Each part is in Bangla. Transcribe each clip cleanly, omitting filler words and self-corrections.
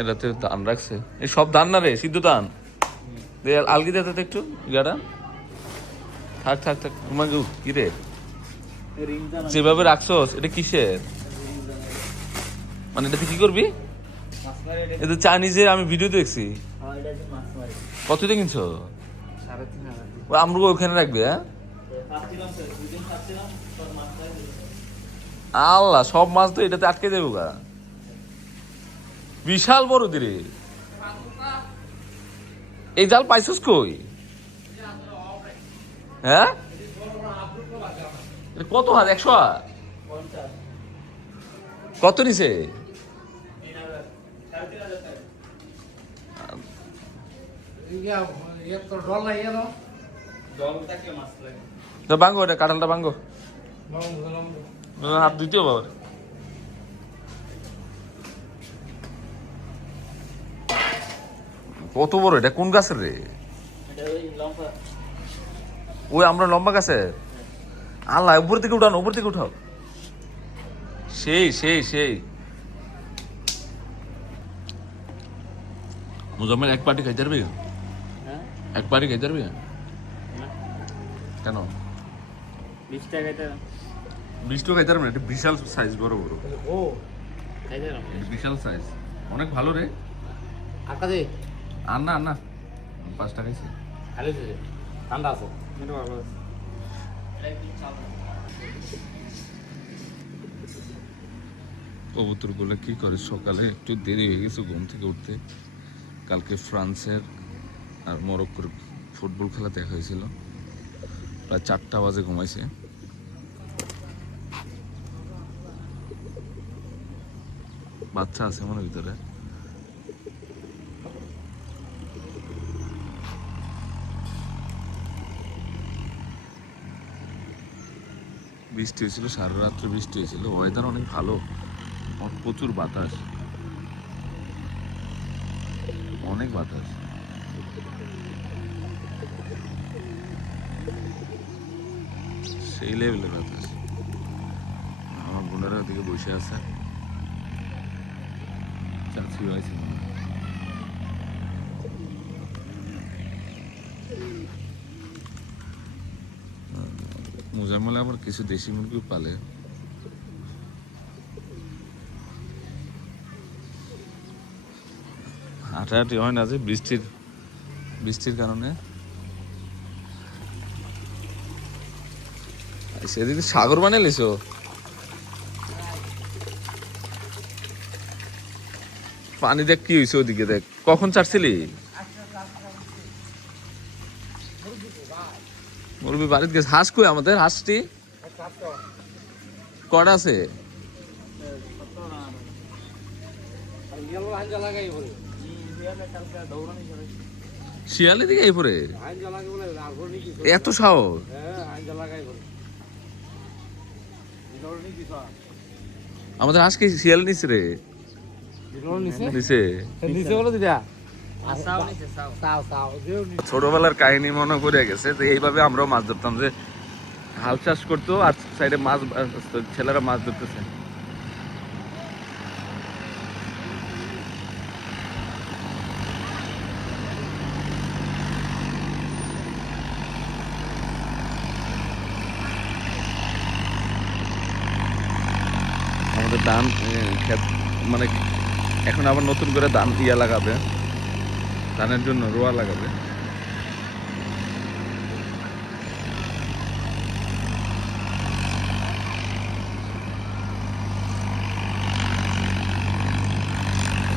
এটাতে ধান রাখছে, এই সব ধান না রে, সিদ্ধ ধান। আলগি দিতে তো একটু গাড়া, থাক থাক থাক। তোমাকে কি রে যেভাবে রাখছস, এটা কিসের মানে, এটাতে কি করবি? এটা চাইনিজের আমি ভিডিও দেখছি। কত দিয়ে কিনছো? আমরা ওখানে রাখবি? হ্যাঁ আল্লাহ, সব মাছ তো এটাতে আটকে দেবো গা, বিশাল বড় দিরে। এই জাল পাইছস কই? হ্যাঁ কত হাত? 100 হাত? কত নিছে? বাঙ্গো, এটা কাঁঠালটা বাঙ্গো, হাত দিতেও বাবা। কত বড় এটা? কোন গাছের রে? ওই আমরা লম্বা গাছে। আল্লাহ, উপর থেকে উঠানো, উপর থেকে উঠাও। সেই সেই সেই মুজাম্মেল, এক পার্টি খাইতে পারবি? এক পার্টি খাইতে পারবি? কেন? 20 টাকা খাইতে পারবি? এটা বিশাল সাইজ, বড় বড়, বিশাল সাইজ, অনেক ভালো রে। আর না না, 5 টাকা খাইছি। ঠান্ডা আছে। কবুতর গুলো কি করে? সকালে একটু দেরি হয়ে গেছে ঘুম থেকে উঠতে। কালকে ফ্রান্সের আর মরক্কোর ফুটবল খেলা দেখা হয়েছিল, প্রায় 4টা বাজে ঘুমাইছে। বাচ্চা আছে মনে ভিতরে। বৃষ্টি হয়েছিল, সারা রাত্রে বৃষ্টি হয়েছিল। ওয়েদার অনেক ভালো, প্রচুর বাতাস, অনেক বাতাস। সেই লেভেলের বাতাস। আমার বোনেরা ওদিকে বসে আছে, চাচি হয়েছে। মুজাম্মেল আবার কিছু দেশি মুরগিও পালে। হাঁটাহাঁটি হয় না যে বৃষ্টির কারণে। সেদিকে সাগর বানিয়ে লিছো? পানি দেখ কি হয়েছে ওদিকে, দেখ কখন ছাড়ছিলি? মুরগি বাড়িতে গেছে। হাঁস কই আমাদের? হাঁসটি কটা আছে? শিয়ালি দিকে এই পরে এত সাহস? আমাদের হাঁস কি শিয়াল নিচ্ছে রে? নিচে ছোটবেলার কাহিনী মনে পড়ে গেছে। তো এইভাবে আমরাও মাছ ধরতাম, যে হাল চাষ করতো আর সাইডে মাছ, ছেলেরা মাছ ধরতেছে। আমাদের ধান ক্ষেত মানে এখন আবার নতুন করে ধান ইয়া লাগাবে, ধানের জন্য রোয়া লাগাবে।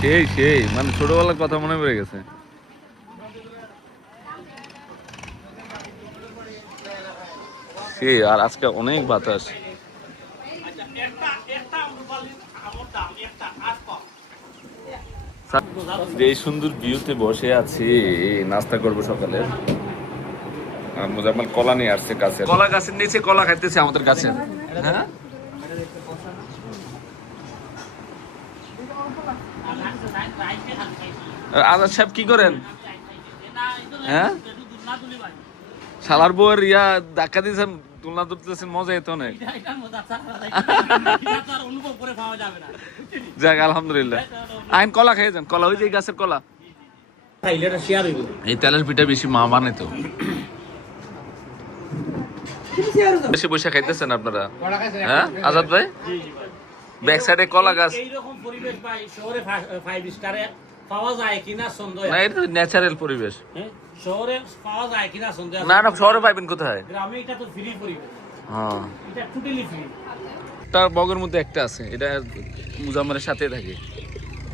সেই সেই মানে ছোটবেলার কথা মনে পড়ে গেছে। সেই আর আজকে অনেক বাতাস। যে সুন্দর ভিউতে বসে আছি, নাস্তা করবো সকালে। মুজাম্মেল কলা নিয়ে আসছে গাছে, কলা গাছের নিচে কলা খাইতেছে আমাদের গাছে। হ্যাঁ আজাদ সাহেব কি করেন? হ্যাঁ শালার বউয়ের ইয়া ধাক্কা দিয়েছেন তুলনা ধরতেছেন, মজা এত অনেক। যাক আলহামদুলিল্লাহ। আইন কলা খেয়ে যান, কলা ওই যে গাছের কলা। এই তেলের পিঠা বেশি মা বানাইতো। বেশি বসে খাইতেছেন আপনারা, হ্যাঁ আজাদ ভাই? ব্যাক সাইডে কলা গাছ। এইরকম পরিবেশ ভাই শহরে 5 স্টারে পাওয়া যায় কিনা সন্দেহ না, এটা ন্যাচারাল পরিবেশ। শহরে পাওয়া যায় কিনা সন্দেহ। না না, শহরে পাইবেন কোথায়? গ্রামে এটা তো ফ্রি পরিবেশ, হ্যাঁ এটা টোটালি ফ্রি। তার বগের মধ্যে একটা আছে, এটা মুজাম্মেলের সাথে থাকে।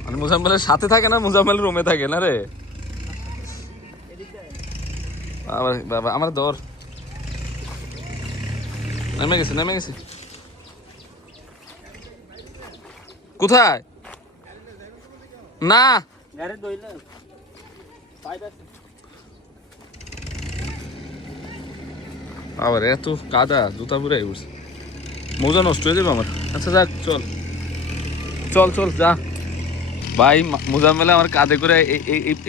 মানে মুজাম্মেলের সাথে থাকে না, মুজাম্মেল রুমে থাকে না রে। বাবা আমার দর নেমে গেছে। কোথায়? না আবার এত কাদা, জুতা পুরাই উঠছে, মোজা নষ্ট হয়ে যাবে আমার। আচ্ছা যাক, চল যা ভাই। মুজাম্মেলে আমার কাঁধে করে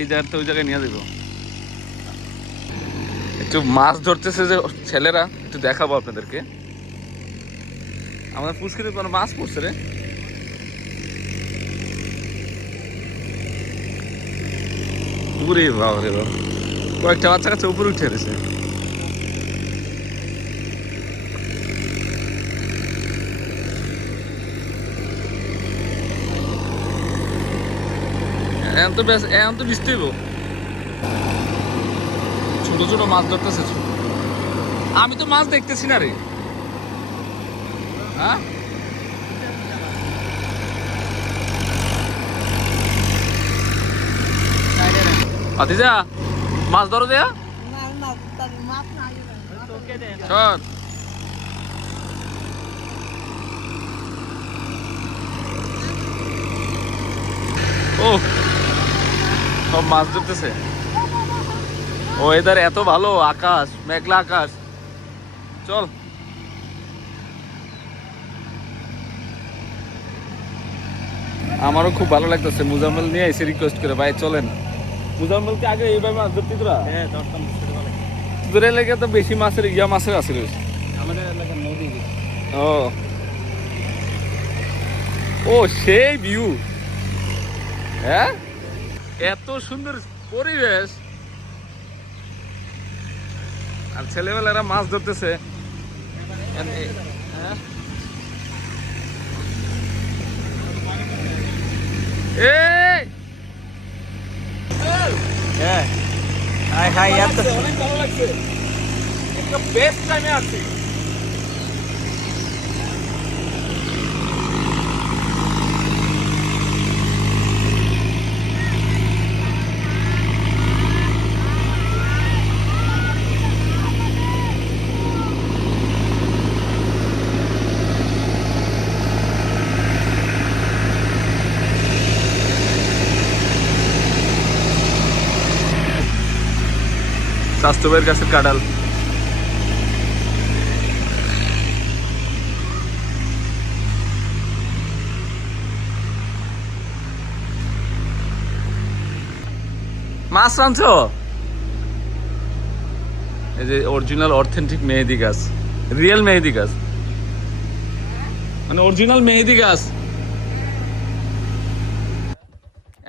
এই জায়গাতে ওই জায়গায় নিয়ে যাবো। একটু মাছ ধরতেছে যে ছেলেরা, একটু দেখাবো আপনাদেরকে। আমাদের পুষ্কিতে কোনো মাছ পড়ছে রে। পুরে বাবা রে বাবা, কয়েকটা বাচ্চা কাচ্চা উপরে উঠে গেছে। এখন তো বৃষ্টি হইব। ছোট ছোট মাছ ধরতেছে। আমি তো মাছ দেখতেছি না রে। হ্যাঁ আদিজা, মাছ ধরো দেয়া চল। ও সব মাছ ধরতেছে। ওয়েদার এত ভালো, আকাশ মেঘলা আকাশ। চল আমারও খুব ভালো লাগতেছে। মুজাম্মেল নিয়ে এসে রিকোয়েস্ট করে, ভাই চলেন। মুজাম্মেলকে আগে এইভাবে মাছ ধরতি তোরা? হ্যাঁ ধরতাম। তোদের এলাকায় তো বেশি মাছের মাছের আছে রয়েছে। আমাদের এলাকার নদী। ও সেই ভিউ, হ্যাঁ এত সুন্দর পরিবেশ, আর ছেলেবেলারা মাছ ধরতেছে। অনেক ভালো লাগছে, একটা বেস্ট টাইমে আছি। স্বাস্থ্যবের গাছের কাঁঠাল। মাছ আনছো? এই যে অরিজিনাল অথেন্টিক মেহেদি গাছ, রিয়েল মেহেদি গাছ, মানে অরিজিনাল মেহেদি গাছ।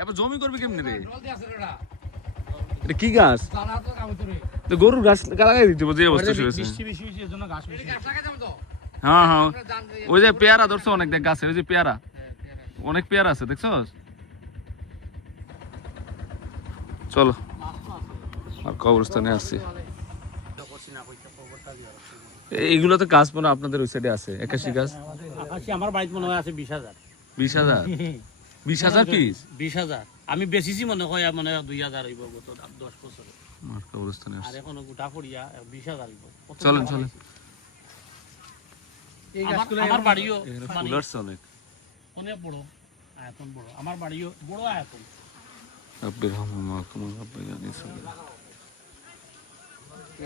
এবার জমি করবি কেমনি রে? এটা কি গাছ? গরুর গাছ লাগাই দিতে যে অবস্থা শুয়েছে। হ্যাঁ হ্যাঁ, ওই যে পেয়ারা ধরছো অনেক, দেখ গাছে ওই যে পেয়ারা, অনেক পেয়ারা আছে দেখছো। চলো আর কবরস্থানে আসছি। এইগুলো তো গাছ মনে আপনাদের ওই সাইডে আছে, 81 গাছ। আমার বাড়িতে মনে হয় আছে 20,000। 20,000? 20,000 পিস? 20,000 আমি বেশিছি মনে হয়, মানে 2,000 হইব গত 10 বছরে। কবরস্থানে আর এখন গোটা পড়িয়া 20,000 হইব। চলেন আমার বাড়িও ফুলারস অনেক অনেক বড় আয়তন, বড় আমার বাড়িও বড় আয়তন।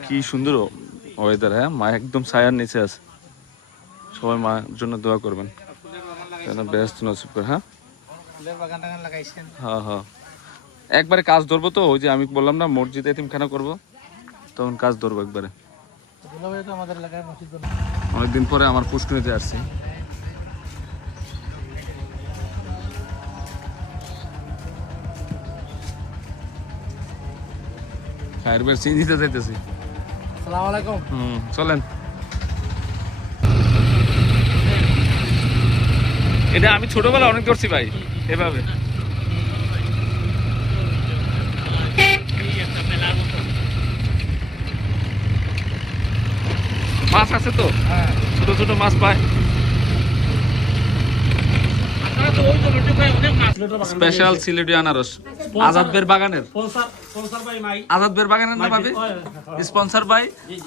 কি সুন্দর ওয়েদার, হ্যাঁ মা একদম ছায়ার নিচে আছে। সবাই মার জন্য দোয়া করবেন যেন ব্যস্ত নসিব করে। হ্যাঁ হ্যাঁ হ্যাঁ, একবারে কাজ ধরবো তো, ওই যে আমি বললাম না মসজিদে এতিমখানা করবো, তখন কাজ ধরবো একবারে। অনেকদিন পরে আমার পুষ্করিতে আসছি। খায়ের বের চিনি দিতে যাইতেছি। আসসালামু আলাইকুম। চলেন। এটা আমি ছোটবেলা অনেক করছি ভাই এভাবে। মাছ আছে তো, ছোট ছোট মাছ পায়। স্পেশাল সিলেটি আনারস আজাদ বের বাগানের। আজাদ বের বাগানের না ভাবি? স্পন্সর বাই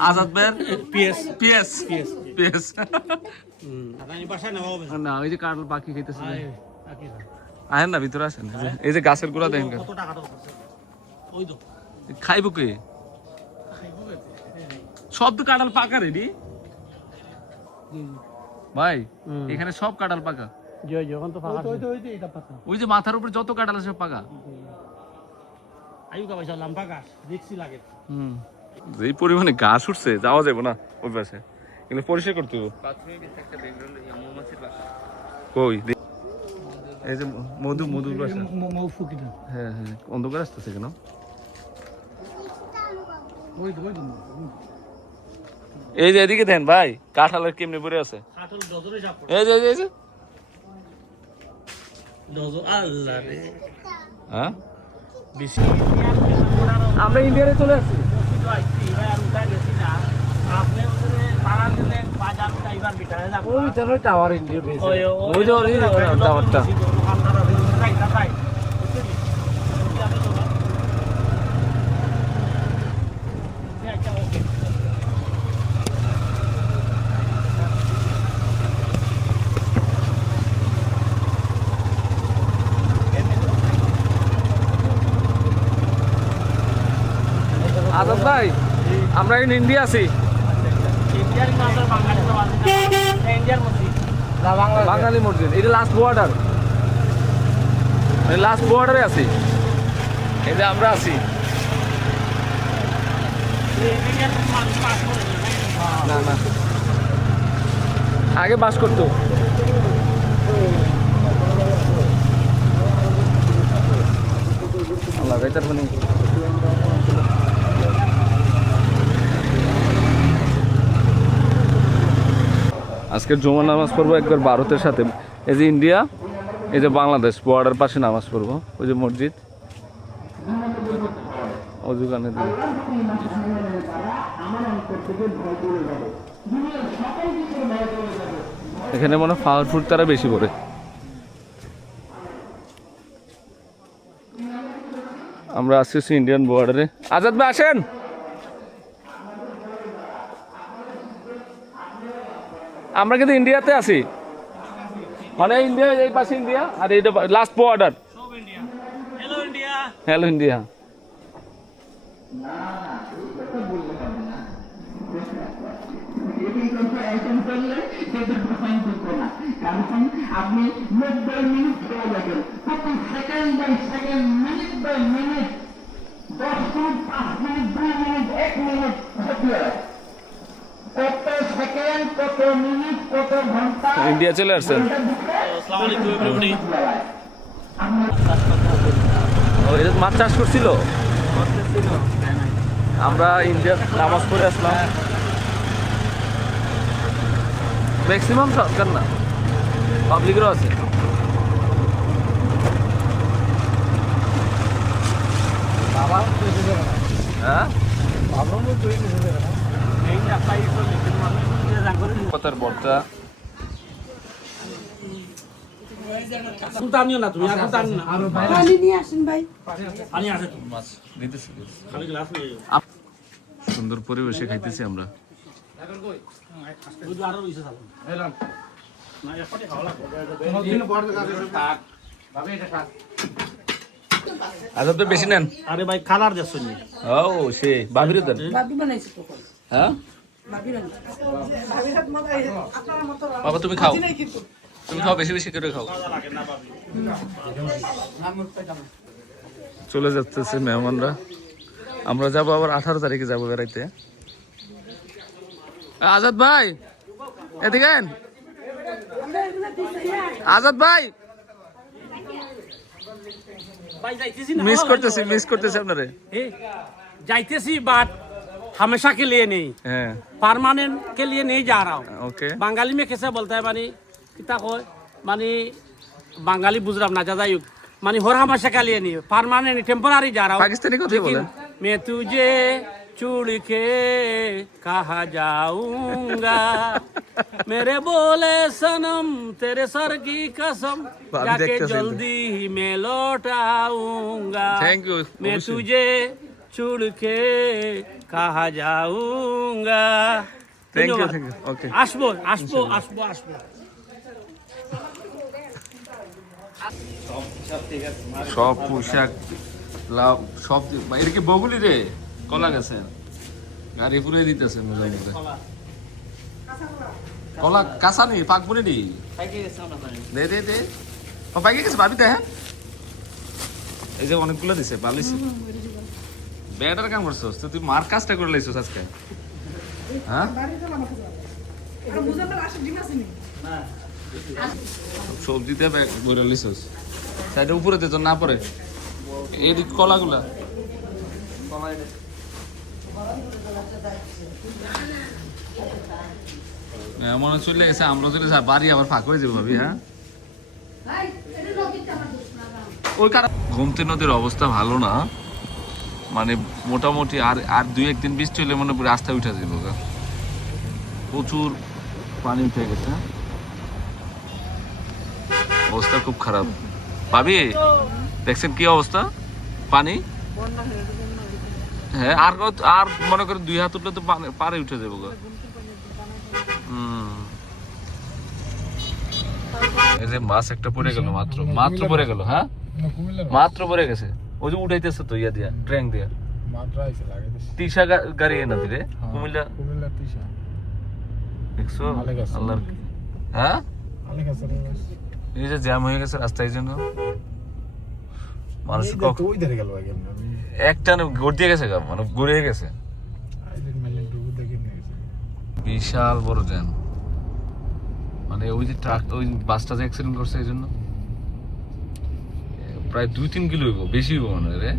আজাদ বের পিএস পিএস পিএস। না ওই যে কাঁঠাল পাখি খাইতেছে। আহেন না ভিতরে আসেন। এই যে গাছের গোড়া দেখেন, খাইব কে? সব তো কাঁঠাল পাকা রেডি ভাই, এখানে সব কাঁঠাল পাকা। ওই যে মাথার উপরে যত কাঁঠাল আছে সব পাকা। যে পরিমাণে ঘাস উঠছে যাওয়া যাবে না ওই পাশে, এগুলো পরিষ্কার করতে হবে। কই এই যে মধুর বাসা। হ্যাঁ হ্যাঁ, অন্ধকার আসতেছে কেন? এই যে এদিকে দেন ভাই, কাঁঠালের কেমনে পড়ে আছে। এই যে এই যে হ্যাঁ, আমরা ইন্ডিয়াতে চলে আসছি। টাওয়ার টাওয়ারটা আজাদ ভাই, আমরা ইন ইন্ডিয়া আছি। বাঙালি মসজিদ, এটা লাস্ট বর্ডার, লাস্ট বর্ডারে আছি। এই যে আমরা আছি। না না, আগে বাস করতো। আল্লাহ তার মানে আজকের জুমা নামাজ পড়বো একবার ভারতের সাথে। এই যে ইন্ডিয়া, এই যে বাংলাদেশ, বর্ডার পাশে নামাজ পড়বো। ওই যে মসজিদ, অজুখানে এখানে মনে হয় ফাস্ট ফুড তারা বেশি করে। আমরা আসছি ইন্ডিয়ান বর্ডারে। আজাদ ভাই আসেন। আমরা কিন্তু ইন্ডিয়াতে আছি, মানে ইন্ডিয়া এই পাশে ইন্ডিয়া, আর এটা লাস্ট বর্ডার। Hello India. আপনি 90 মিনিট চলে যাবেন, প্রতি second by second, minute by minute, 10 minute, 5 minute, 2 minute, 1 minute, কত সেকেন্ড, কত মিনিট, কত ঘন্টা ইন্ডিয়া চলে আসছেন। এটা মাছ চাষ করছিল। আমরা ইন্ডিয়া নামাজ পড়ে আসলাম। ম্যাক্সিমাম সরকার না, পাবলিকেরও আছে। হ্যাঁ, কথার বর্তা সুলতানিও না তুমি, আর সুলতান না। পানি নিয়ে আসেন ভাই। পানি আছে তো, মাছ দিতেছি। খালি গ্লাস নিয়ে সুন্দর পরিবেশে খাইতেছি আমরা। দুধ আরো রইছে সামনে। এলাম না, একটু খাওয়া লাগবে। আজাদ তো বেশি নেন। আরে ভাই কালার দেছুন নি। ও সে বাবির দেন। ভাবি বানাইছে তো। হ্যাঁ ভাবি বানাইছে। ভাবির হাত মত আপনার মত। বাবা তুমি খাও, তুমি খাও, বেশি বেশি করে খাও। লাগে না ভাবি। চলে যাচ্ছে মেহমানরা। আমরা যাবো আবার 18 তারিখে যাবো বেড়াইতে। আজাদ ভাই এদিকে আইন। আজাদ ভাই ভাই যাইতেছি না মিস করতেছি আপনারে। যাইতেছি বাট हमेशा के लिए नहीं হ্যাঁ परमानेंट के लिए नहीं जा रहा हूँ ওকে बंगाली में कैसे बोलता है मानी कितना को मानी बंगाली बुजराम ना ज्यादा युग मानी हो हमेशा के लिए नहीं परमानेंट टेम्पररी जा रहा हूँ पाकिस्तानी কথাই लेकिन বলেন। मैं तुझे छोड़ के कहा जाऊंगा मेरे बोले सनम तेरे सर की कसम भाभी जाके देखते हैं जल्दी ही मैं लौट आऊंगा Thank you, मैं अवश्य। तुझे छोड़ के कहा जाऊंगा Thank you, ধন্যবাদ। thank you. Okay. আসবো আসবো আসবো আসবো সব পোশাক লাভ সব এটা কি বগুলি রে কলা গেছে গাড়ি পুরে দিতেছে মজা মজা কলা কাঁচা নি পাকবুনি নি দে দে দে ও পাইকে গেছে ভাবি দে হ্যাঁ এই যে অনেকগুলো দিছে পালিছে বেটার কাম করছস তুই মার কাজটা করে লাইছস আজকে হ্যাঁ আর মুজাফর আসে ডিম আছে নি সবজিতে ব্যাগ বইরা লিছস সাইডে উপরে দে তো না পড়ে এই দিক কলাগুলা মনে চলে গেছে আমরা চলে যা বাড়ি আবার ফাঁক হয়ে যাবো ভাবি হ্যাঁ ওই কারণ গোমতী নদীর অবস্থা ভালো না মানে মোটামুটি আর আর 2-1 দিন বৃষ্টি হলে মনে হয় রাস্তায় উঠে যাবো গা। প্রচুর পানি উঠে গেছে অবস্থা খুব খারাপ ভাবি দেখছেন কি অবস্থা পানি হ্যাঁ আর আর মনে করে 2 হাত উঠলে তো পারে উঠে যাবো গা। এই যে মাছ একটা পড়ে গেল মাত্র পড়ে গেল হ্যাঁ মাত্র পড়ে গেছে ওই যে উঠাইতেছে তো ইয়া দিয়া ট্রেন দিয়া তিশা গাড়ি এনে দিলে কুমিল্লা দেখছো আল্লাহর হ্যাঁ এই যে জ্যাম হয়ে গেছে রাস্তায় জন্য মানুষ একটা গড় দিয়ে গেছে মানে ঘুরে গেছে বিশাল বড় জ্যাম মানে ওই যে ট্রাক ওই বাসটা যে অ্যাক্সিডেন্ট করছে এই জন্য প্রায় 2-3 কিলো হইব বেশি হইব মনে হয় রে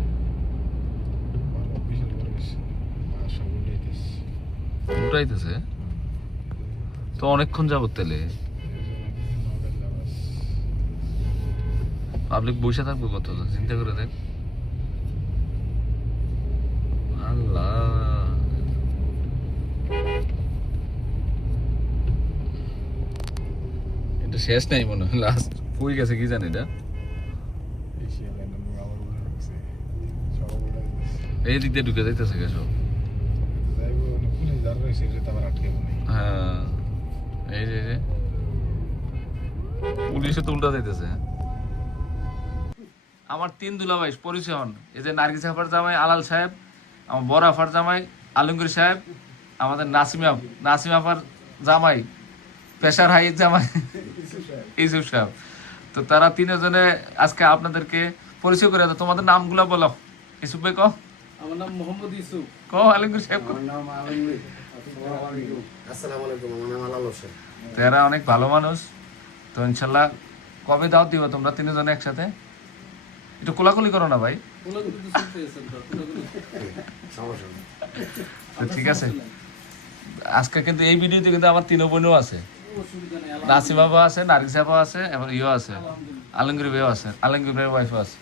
উঠাইতেছে তো অনেকক্ষণ যাবত তেলে পাবলিক বসে থাকবো কত চিন্তা করে দেখ আল্লাহ এটা শেষ নাই মনে হয় লাস্ট কই গেছে কি জানি এটা এই দিক দিয়ে ঢুকে যাইতেছে গেছো হ্যাঁ এই যে পুলিশে তো উল্টা যাইতেছে আমার 3 দুলাভাই পরিচয় হন এই যে নার্গিস আফার জামাই আলাল সাহেব আমার বড় আফার জামাই আলমগীর সাহেব আমাদের নাসিম আফার জামাই পেশার হাই জামাই ইউসুফ সাহেব তো তারা 3 জনে আজকে আপনাদেরকে পরিচয় করে দাও তোমাদের নামগুলো বলো ইউসুফ ভাই কও আমার নাম মোহাম্মদ ইউসুফ কও আলমগীর সাহেব কও আমার নাম আলমগীর আসসালামু আলাইকুম আমার নাম আলাল হোসেন তো এরা অনেক ভালো মানুষ তো ইনশাল্লাহ কবে দাও দিবা তোমরা 3 জনে একসাথে একটু কোলাকুলি করো না ভাই তো ঠিক আছে আজকে কিন্তু এই ভিডিওতে কিন্তু আমার 3 বোনও আছে নাসিম বাবা আছে নার্গিস আপা আছে এবং ইও আছে আলমগীর ভাইও আছে আলমগীর ভাইয়ের ওয়াইফও আছে